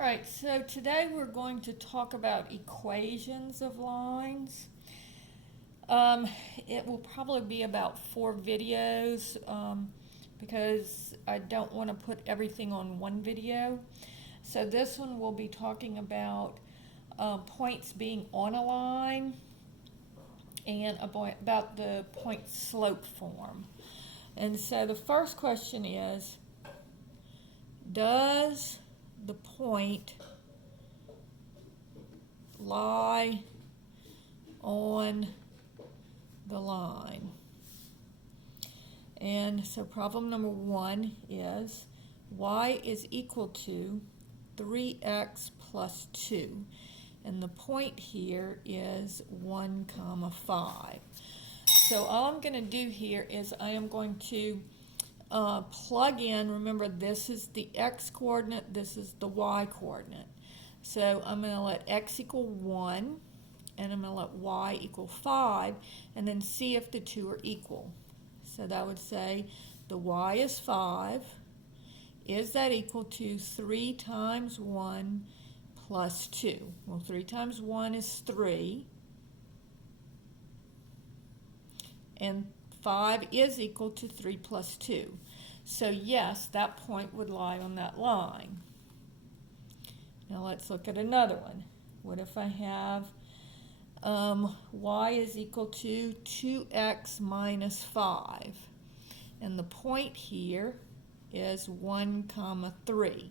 All right, so today we're going to talk about equations of lines. Um, it will probably be about 4 videos because I don't want to put everything on one video. So this one will be talking about points being on a line and about the point slope form. And so the first question is, does the point lie on the line? And so problem number 1 is y is equal to 3x plus 2. And the point here is 1 comma 5. So all I'm going to do here is I am going to plug in. Remember, this is the x coordinate, this is the y coordinate. So I'm going to let x equal 1, and I'm going to let y equal 5, and then see if the two are equal. So that would say the y is 5. Is that equal to 3 times 1 plus 2? Well, 3 times 1 is 3. And 5 is equal to 3 plus 2. So yes, that point would lie on that line. Now let's look at another one. What if I have y is equal to 2x minus 5? And the point here is 1 comma 3.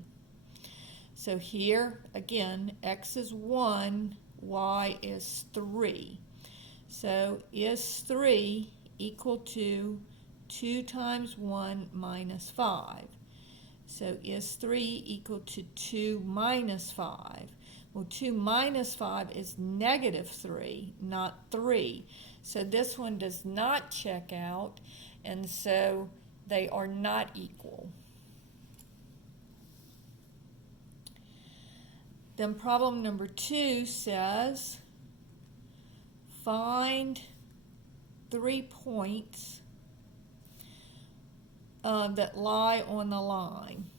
So here, again, x is 1, y is 3. So is 3 equal to 2 times 1 minus 5? So is 3 equal to 2 minus 5? Well, 2 minus 5 is negative 3, not 3. So this one does not check out, and so they are not equal. Then problem number 2 says, find 3 points that lie on the line.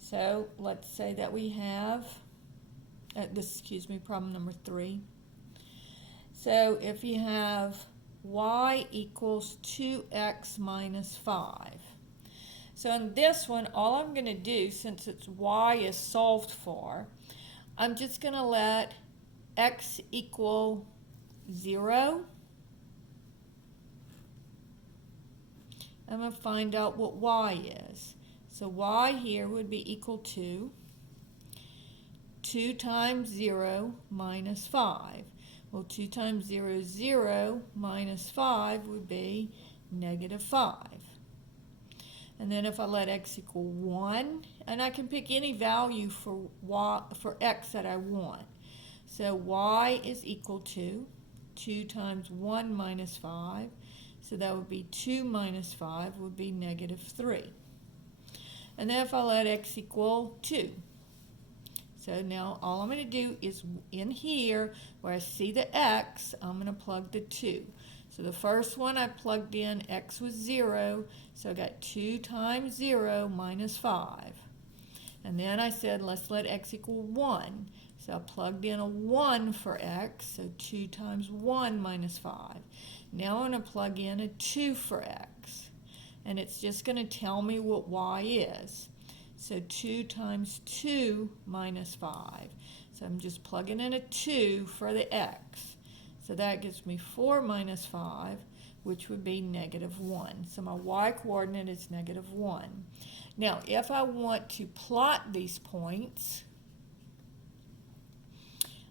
So let's say that we have, problem number 3. So if you have y equals 2x minus 5. So in this one, all I'm going to do, since it's y is solved for, I'm just going to let x equal 0. I'm going to find out what y is. So y here would be equal to 2 times 0 minus 5. Well, 2 times 0 is 0, minus 5 would be negative 5. And then if I let x equal 1, and I can pick any value for x that I want. So y is equal to 2 times 1 minus 5. So that would be 2 minus 5 would be negative 3. And then if I let x equal 2. So now all I'm going to do is in here where I see the x, I'm going to plug the 2. So the first one I plugged in, x was 0, so I got 2 times 0 minus 5. And then I said, let's let x equal 1. So I plugged in a 1 for x, so 2 times 1 minus 5. Now I'm going to plug in a 2 for x. And it's just going to tell me what y is. So 2 times 2 minus 5. So I'm just plugging in a 2 for the x. So that gives me 4 minus 5, which would be negative 1. So my y coordinate is negative 1. Now, if I want to plot these points,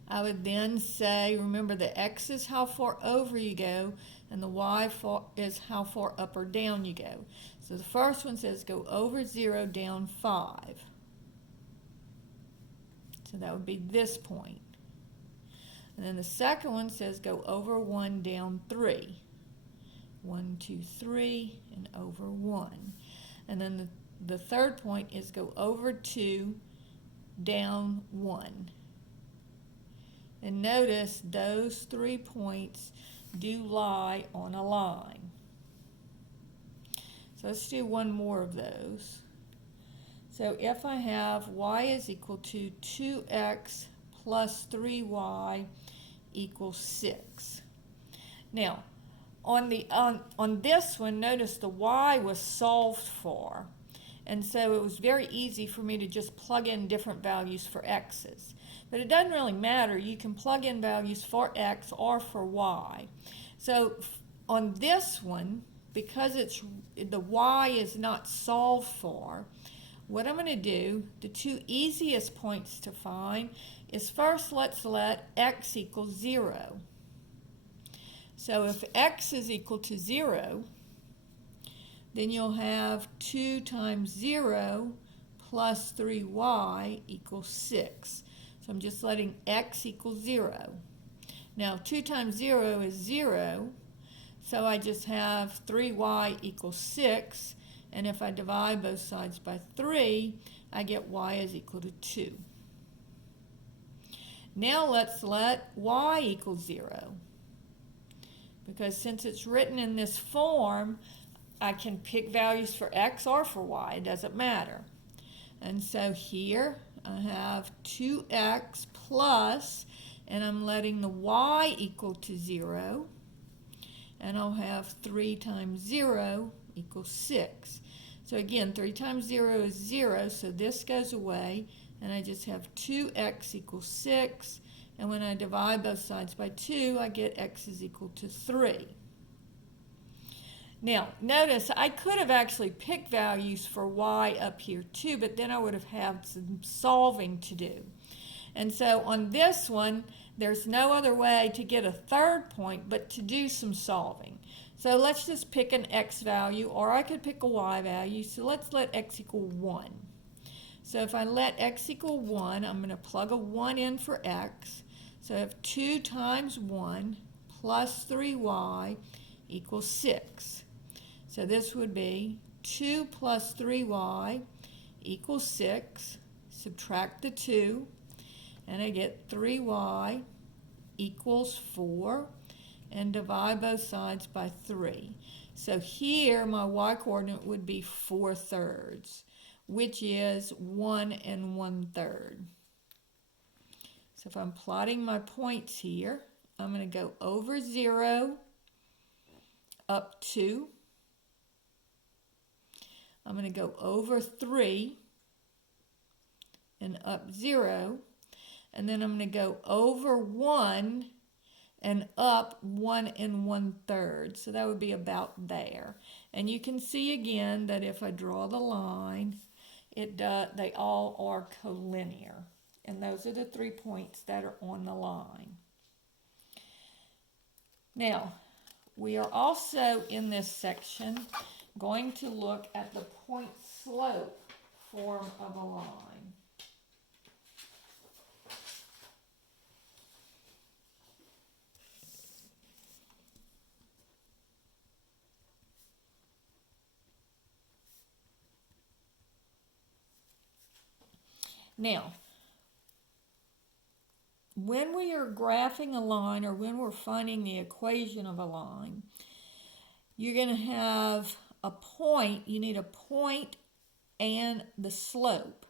I would then say, remember the x is how far over you go, and the y is how far up or down you go. So the first one says go over 0, down 5. So that would be this point. And then the second one says go over 1, down 3. 1, 2, 3, and over 1. And then the third point is go over 2, down 1. And notice those 3 points do lie on a line. So let's do one more of those. So if I have y is equal to 2x plus 3y equals 6. Now, on this one, notice the y was solved for. And so it was very easy for me to just plug in different values for x's. But it doesn't really matter. You can plug in values for x or for y. So on this one, because the y is not solved for, what I'm going to do, the two easiest points to find is first let's let x equal 0. So if x is equal to 0, then you'll have 2 times 0 plus 3y equals 6. So I'm just letting x equal 0. Now 2 times 0 is 0, so I just have 3y equals 6, and if I divide both sides by 3, I get y is equal to 2. Now let's let y equal 0, because since it's written in this form, I can pick values for x or for y, it doesn't matter. And so here I have 2x plus, and I'm letting the y equal to 0, and I'll have 3 times 0 equals 6. So again, 3 times 0 is 0, so this goes away, and I just have 2x equals 6, and when I divide both sides by 2, I get x is equal to 3. Now, notice I could have actually picked values for y up here too, but then I would have had some solving to do. And so on this one, there's no other way to get a third point but to do some solving. So let's just pick an x value, or I could pick a y value. So let's let x equal 1. So if I let x equal 1, I'm going to plug a 1 in for x. So I have 2 times 1 plus 3y equals 6. So this would be 2 plus 3y equals 6. Subtract the 2, and I get 3y equals 4, and divide both sides by 3. So here my y-coordinate would be 4/3, which is 1 1/3. So if I'm plotting my points here, I'm going to go over 0, up 2. I'm going to go over 3 and up 0. And then I'm going to go over 1 and up 1 1/3. So that would be about there. And you can see again that if I draw the line, they all are collinear. And those are the 3 points that are on the line. Now, we are also in this section going to look at the point slope form of a line. Now, when we are graphing a line, or when we're finding the equation of a line, you're going to have a point. You need a point and the slope.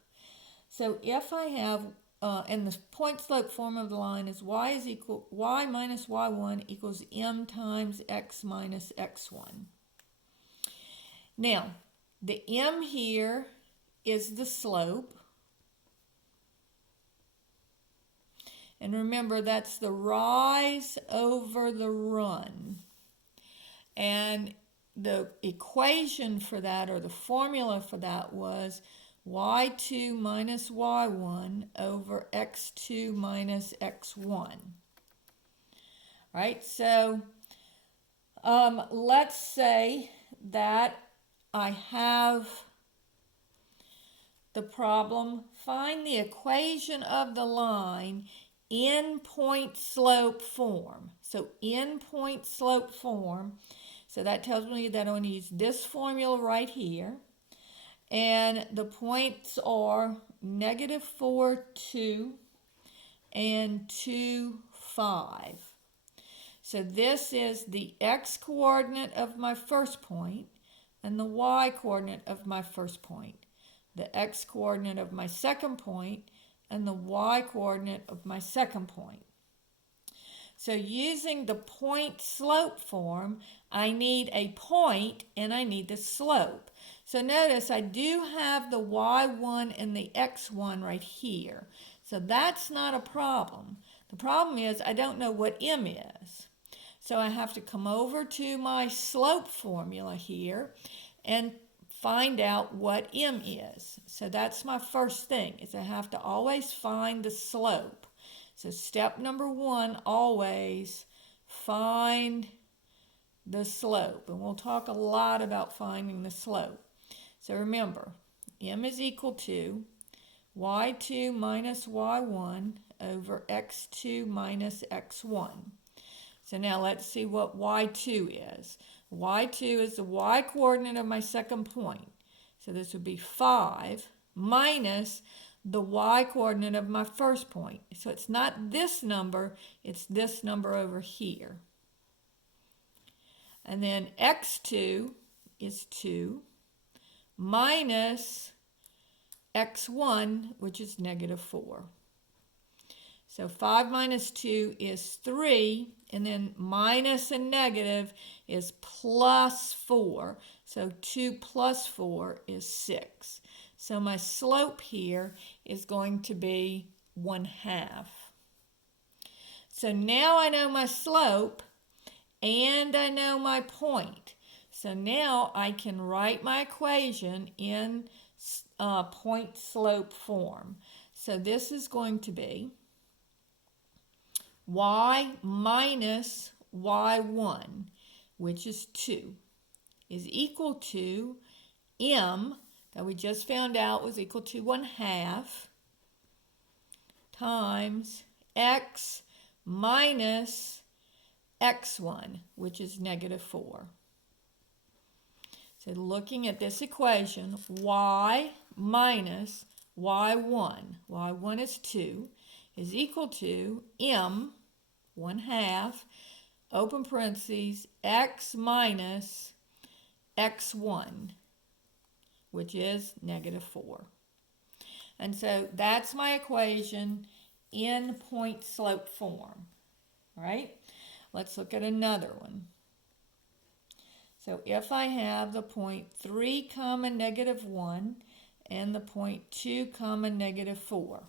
So if I have, and the point slope form of the line is y minus y1 equals m times x minus x1. Now, the m here is the slope. And remember, that's the rise over the run. And the equation for that, or the formula for that, was y2 minus y1 over x2 minus x1. Right? So let's say that I have the problem, find the equation of the line in point slope form. So in point slope form, so that tells me that I'm going to use this formula right here. And the points are -4, 2, and 2, 5. So this is the x coordinate of my first point and the y coordinate of my first point. the x-coordinate of my second point and the y-coordinate of my second point. So using the point-slope form, I need a point and I need the slope. So notice I do have the y1 and the x1 right here. So that's not a problem. The problem is I don't know what m is. So I have to come over to my slope formula here and find out what m is. So that's my first thing, is I have to always find the slope. So step number one, always find the slope. And we'll talk a lot about finding the slope. So remember, m is equal to y2 minus y1 over x2 minus x1. So now let's see what y2 is. Y2 is the y-coordinate of my second point. So this would be 5 minus the y-coordinate of my first point. So it's not this number, it's this number over here. And then x2 is 2 minus x1, which is negative 4. So 5 minus 2 is 3, and then minus and negative is plus 4. So 2 plus 4 is 6. So my slope here is going to be 1/2. So now I know my slope and I know my point. So now I can write my equation in point-slope form. So this is going to be y minus y1, which is 2, is equal to m, that we just found out was equal to 1/2, times x minus x1, which is negative 4. So looking at this equation, y minus y1 is 2, is equal to m, 1/2, open parentheses, x minus x1, which is negative 4. And so that's my equation in point-slope form. All right? Let's look at another one. So if I have the point 3 comma negative 1 and the point 2 comma negative 4.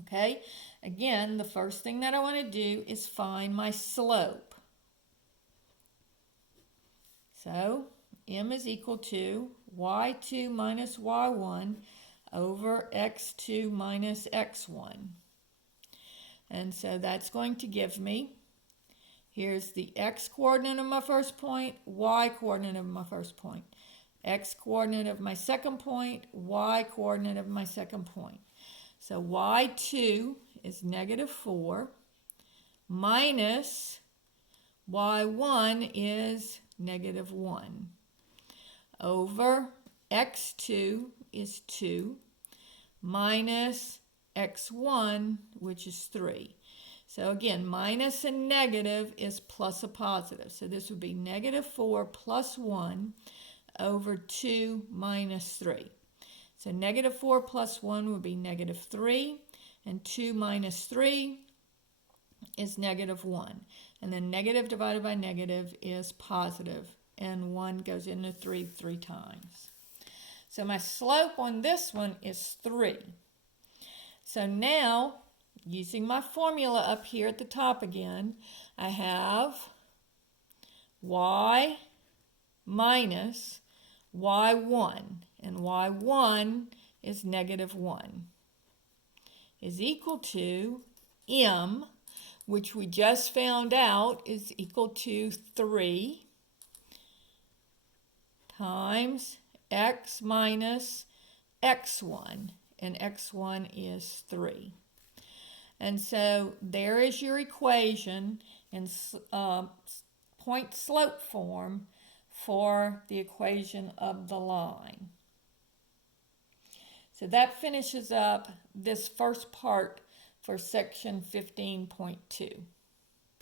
Okay? Again, the first thing that I want to do is find my slope. So m is equal to y2 minus y1 over x2 minus x1. And so that's going to give me, here's the x-coordinate of my first point, y-coordinate of my first point, x-coordinate of my second point, y-coordinate of my second point. So y2 is negative 4 minus y1 is negative 1 over x2 is 2 minus x1, which is 3. So again, minus and negative is plus a positive. So this would be negative 4 plus 1 over 2 minus 3. So negative 4 plus 1 would be negative 3, and 2 minus 3 is negative 1. And then negative divided by negative is positive, and 1 goes into 3 times. So my slope on this one is 3. So now, using my formula up here at the top again, I have y minus y1, and y1 is negative 1, is equal to m, which we just found out is equal to 3 times x minus x1, and x1 is 3. And so there is your equation in point-slope form for the equation of the line. So that finishes up this first part for section 15.2.